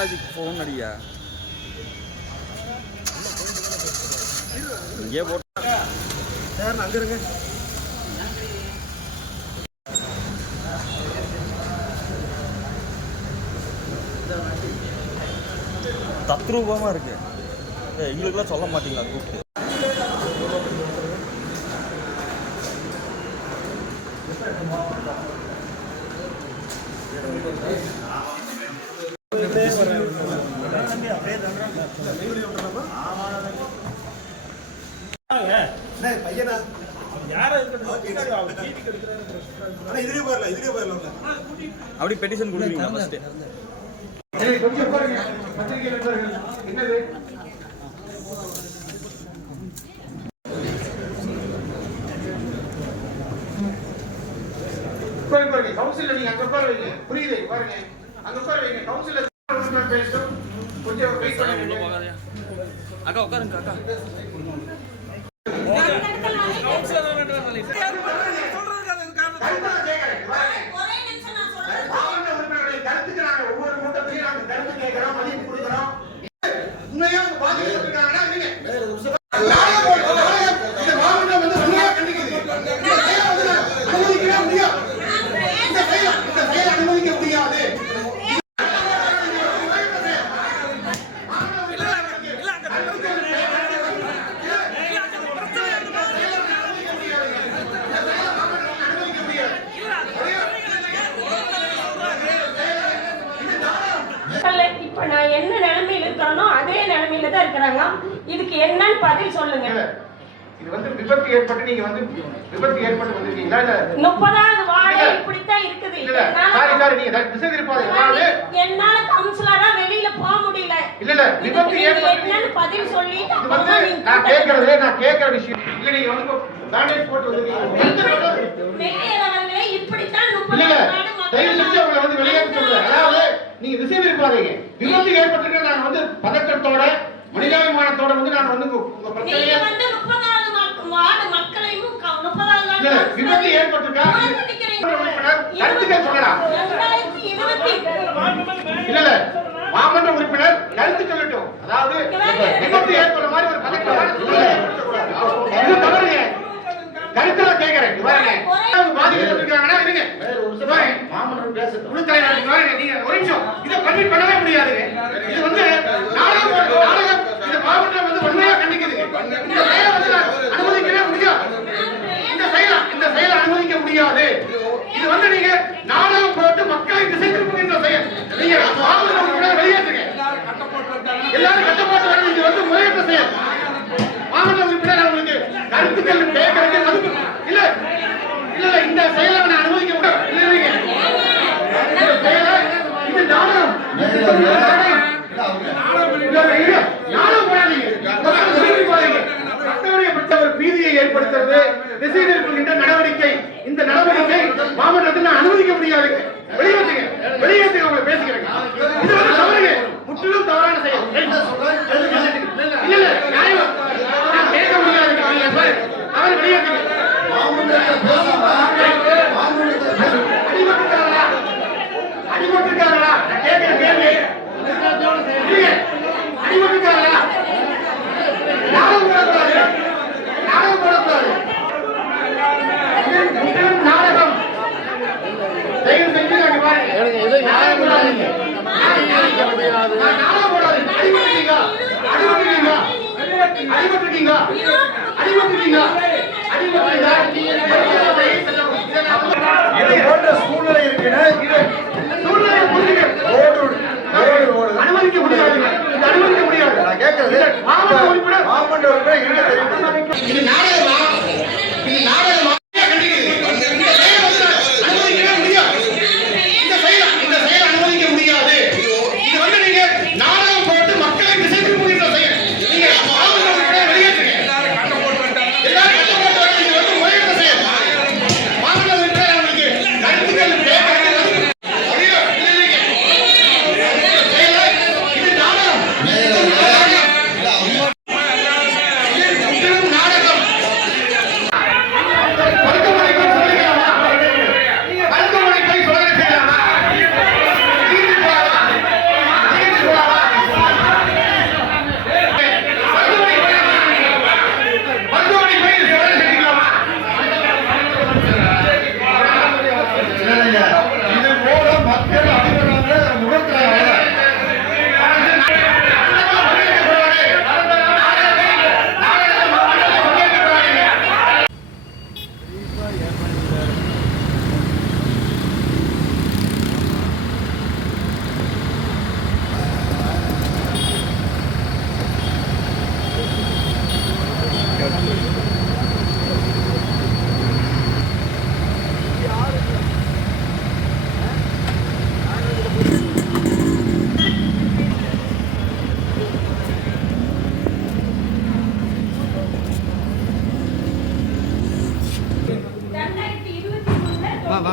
பாலாஜிக்கு ஃபோன் அடியா? இங்கே போட்டு சார் அங்க இருங்க. தத்ரூபமாக இருக்கு. எங்களுக்கெல்லாம் சொல்ல மாட்டீங்களா கூப்பிட்டு? பையனா? அப்படி பெட்டிஷன் கொடுக்குறீங்களா ஃபஸ்ட்டு கொஞ்சம் பாருங்க பத்திரிகை நண்பர்கள் என்னது? பாருங்க கவுன்சிலர் நீங்க அங்க உட்கார வைங்க. புரியுது பாருங்க. அங்க உட்கார வைங்க. கவுன்சிலர் பேசட்டும் கொஞ்சம் வெயிட் பண்ணுங்க. அக்கா உட்காருங்க அக்கா கருத்தா கேக்குறேன் பாருங்க ஒரே நிமிஷம் நான் சொல்றேன் மாவட்ட உறுப்பினர்களின் கருத்துக்கு நாங்க ஒவ்வொரு கூட்டத்திலையும் நாங்க கருத்து கேட்கிறோம் மதிப்பு கொடுக்கிறோம் உண்மையா அவங்க பாதிக்கப்பட்டிருக்காங்கன்னா நீங்க நாடகம் போடுறது, நாடகம். இந்த மாவட்டம் வந்து உண்மையா கண்டிக்குது. இந்த செயலை வந்து நான் அனுமதிக்கவே முடியாது. இந்த செயலை இந்த செயலை அனுமதிக்க முடியாது இல்ல, இப்ப நான் என்ன நிலைமையில இருக்கிறேனோ அதே தான் இருக்கிறாங்க. இதுக்கு என்னன்னு பதில் சொல்லுங்க. இது வந்து விபத்து ஏற்பட்டு நீங்க வந்து விபத்து ஏற்பட்டு வந்திருக்கீங்களா? இல்ல முப்பதாவது வார்டு. இப்படித்தான் இருக்குது. சாரி சாரி நீங்க திசை திருப்பாது என்னால கவுன்சிலரா வெளியில போக முடியல. இல்ல இல்ல. விபத்து நீங்க ஏற்பட்டு பதில் சொல்லிட்டு அப்புறமா நீங்க நான் கேட்கறது நான் கேட்கிற விஷயம். இல்ல நீங்க வந்து பேண்டேஜ் போட்டு வந்திருக்கீங்க. மேயர் அவர்களே இப்படித்தான் முப்பதாவது வார்டு தயவு செஞ்சு அவங்களை வந்து வெளியேற்ற சொல்றேன். அதாவது நீங்க திசை திருப்பாதீங்க விபத்து ஏற்பட்டிருக்க நான் வந்து பதற்றத்தோட மனிதாபிமானத்தோட வந்து நான் வந்து உங்க- பிரச்சனையை வந்து வார்டு மக்களையும் விபத்து ஏற்பட்டிருக்கா? கருத்துக்கள் சொல்லலாம். இல்ல இல்ல மாமன்ற உறுப்பினர் கருத்து சொல்லட்டும். அதாவது விபத்து ஏற்படுற மாதிரி ஒரு. இது தவறுங்க கருத்துல அவங்க பாதிக்கப்பட்டிருக்காங்கன்னா இருங்க. குழுத்தலைவர் இங்க பாருங்க. நீங்க ஒரு நிமிஷம். இதை பர்மிட் பண்ணவே முடியாதுங்க. இது வந்து நாடகம் நாடகம் மாவட்டம் வந்து உண்மையா கண்டிக்குதுங்க இந்த செயலை வந்து நான் அனுமதிக்கவே முடியாது. இந்த செயலை இந்த செயலை அனுமதிக்க முடியாது. இது வந்து நீங்க நாடகம் போட்டு மக்களை திசை திருப்புகின்ற செயல். நீங்க மாவட்ட உறுப்பினர் வெளியேற்றுங்க. எல்லாரும் கட்டப்பட்டு வந்து இது வந்து முறையற்ற செயல். மாவட்ட உறுப்பினர் அவங்களுக்கு கருத்துக்கள் கேட்கறதுக்கு மதிப்பு. இல்ல இல்ல இல்ல இந்த செயலை நான் அனுமதிக்க இல்லைங்க இந்த செயலை இது நாடகம். நாடகம். இல்ல, இல்ல, இல்ல. நாடகம் போடாதீங்க. மக்கள் திரும்பி போறீங்க. மக்களுடைய பிரச்சனை ஒரு பீதியை ஏற்படுத்துறது. திசை திருப்புகின்ற நடவடிக்கை அடிபட்டிருக்கீங்களா? அடிபட்டிருக்கீங்களா? இது போன்ற சூழ்நிலை இருக்குன்னா சூழ்நிலை புரியுங்க அனுமதிக்க முடியாது. அனுமதிக்க முடியாது. நான் கேட்கறது மாவட்ட உறுப்பினர் மாவட்ட உறுப்பினர் இருக்க தெரியும். வா